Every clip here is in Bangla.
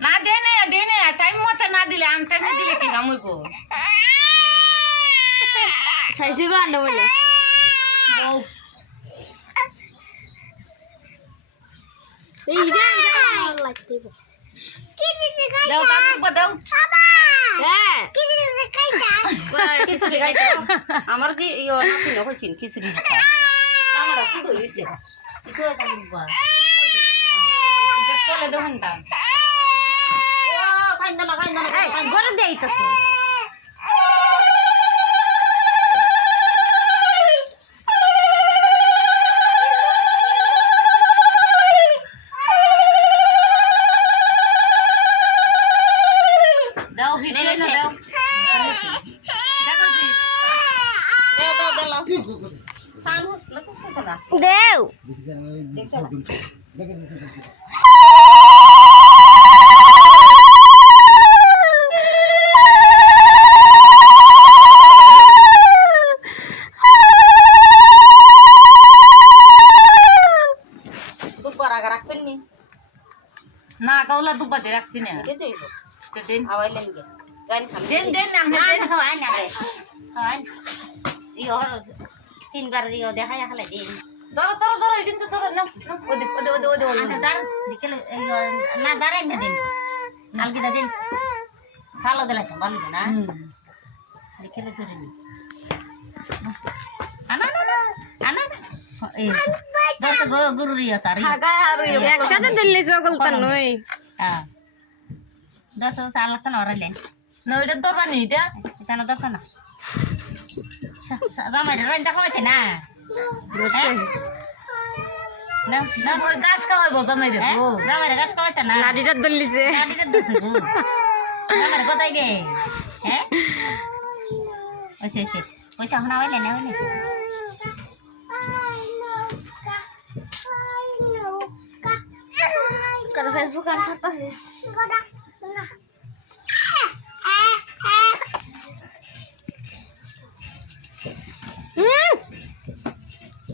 না দে না দে না টাইম মতো না দিলে আন টাইমে দিলে কি কামুইব সাইজে গো আন্ডা বলে বউ। এই রে লাগতে দাও কাকু দাও। হ্যাঁ। খিচুড়ি খাইতে আমার যে ইয়ে নাতি খিচুড়ি। আমার শুধু তা গরম Ei, agora deita, é. só. Dá o Regina, Deu! o... Deu! Deu! না কাউলা দুবার দিয়ে রাখছি না। দেন। দেন দেন না না দেন খাওয়াই না রে। খাওয়াই। ইও তিনবার ইও দেখাই খালে দিন। ধরো ধরো ধরো এই দিন তো ধরো নাও ওদে ওদে ওদে ওদে ওদে দার বিকেলে না দাঁড়াই না দিন। আলগিদা দিন। ভালো দিলাই তো ভালো না। বিকেলে ধরে নি। আনা না না আনা না এই দশ গো গুরু রিয়া তারি। একসাথে দিল্লি সকল তো নই হ্যাঁ দশ সাল তো নরাইলেন না ওইটা ধরবা নি এটা কেন দশ না জামাই রান্না খাওয়াইতে না না না ওই গাছ খাওয়াই বলতাম না রে ও জামাই গাছ খাওয়াইতে না নাডিটা দিল্লিছে গাড়িটা 배수관 샀다시. 이거다. 이거. 음!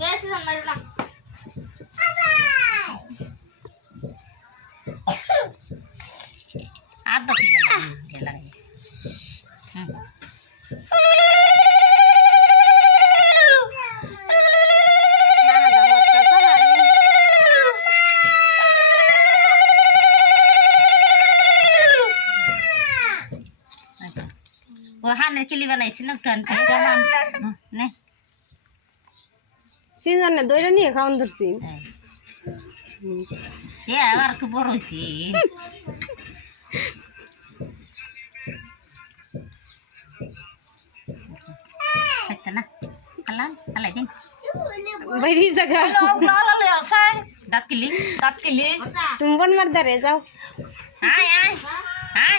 예스 정말 누나. 아빠. 아빠 그냥 응. হানে চিলি বানাইছিল টান নে সিজনে দইটা নিয়ে খাওয়ান ধরছি এ আবার খুব বড় হয়েছি না খালাম খালাই দিন বাইরে জায়গা দাঁত কিলি দাঁত কিলি তুমি বোন মার যাও হাই হাই হাই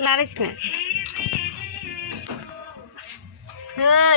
লারিস না ওই